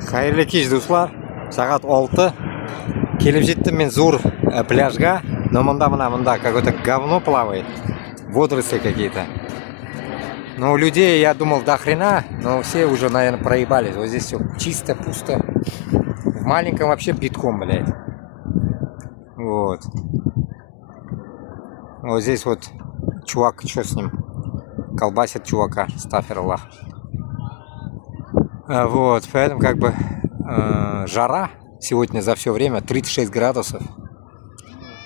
Xayrli kech do'stlar. Soat 6. Kelib jetdim men zo'r pляжга, но мында какое-то говно плавает. Водоросли какие-то. Но у людей, я думал, до хрена, но все уже, наверное, проебались. Вот здесь все чисто, пусто. В маленьком вообще битком, блядь. Вот. Вот здесь вот чувак, что с ним? Колбасит чувака, стаферлах. Вот, поэтому как бы жара сегодня за все время 36 градусов.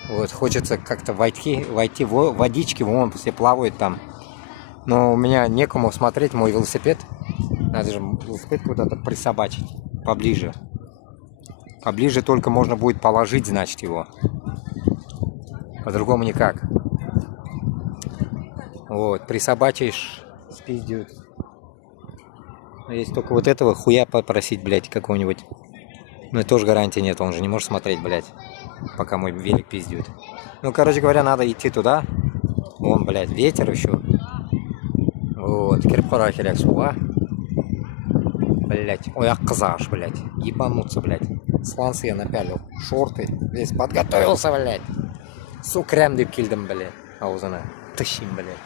Вот, хочется как-то войти в водички, вон все плавают там. Но у меня некому смотреть мой велосипед. Надо же велосипед куда-то присобачить поближе. Поближе только можно будет положить, значит, его. По-другому никак. Вот, присобачишь, спиздят. Есть только вот этого хуя попросить, блядь, какого-нибудь. Ну и тоже гарантии нет, он же не может смотреть, блядь, пока мой велик пиздит. Ну, короче говоря, надо идти туда. Вон, блядь, ветер еще. Вот, кирпара херяк сула. Блядь, ой, акзаш, блядь, ебануться, блядь. Сланцы я напялил, шорты, весь подготовился, блядь. Сукрям деп килдим, блядь, аузына. Тащим, блядь.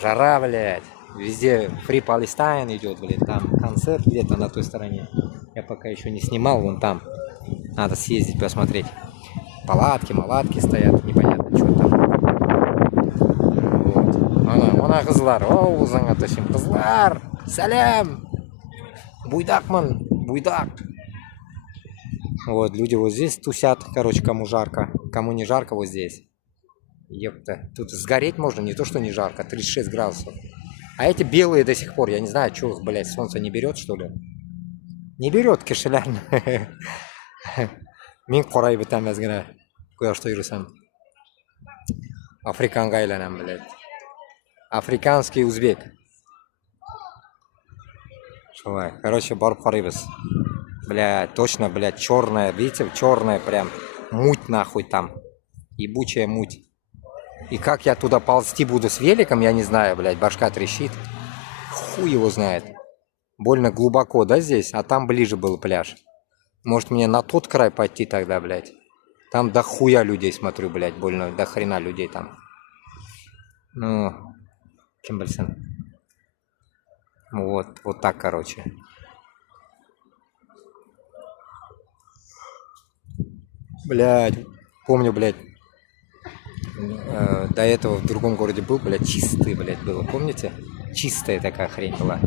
Жара, блядь. Везде Free Palestine идет, блядь, там концерт где-то на той стороне. Я пока еще не снимал, вон там. Надо съездить, посмотреть. Палатки, малатки стоят, непонятно, что там. Вот. Она кызлар, оу, заңа тащим. Кызлар, салям. Буйдакман, буйдак. Вот, люди вот здесь тусят, короче, кому жарко. Кому не жарко, вот здесь. Ёпта, тут сгореть можно, не то что не жарко, 36 градусов. А эти белые до сих пор, я не знаю, что их, блядь, солнце не берет, что ли? Не берет, кешелян. Мен қорай бітем мәзгіне. Құяшта жүрсем. Африканға айланам, блядь. Африканский узбек. Шулай. Короче, барып қарайбыз. Блядь, точно, блядь, черная, видите, черная прям. Муть нахуй там. Ебучая муть. И как я туда ползти буду с великом, я не знаю, блядь, башка трещит. Хуй его знает. Больно глубоко, да, здесь? А там ближе был пляж. Может, мне на тот край пойти тогда, блядь? Там до хуя людей смотрю, блядь, больно, до хрена людей там. Ну, Кимбельсон. Вот так, короче. Блядь, помню, блядь. До этого в другом городе был, блядь, чистый, блядь, было, помните? Чистая такая хрень была.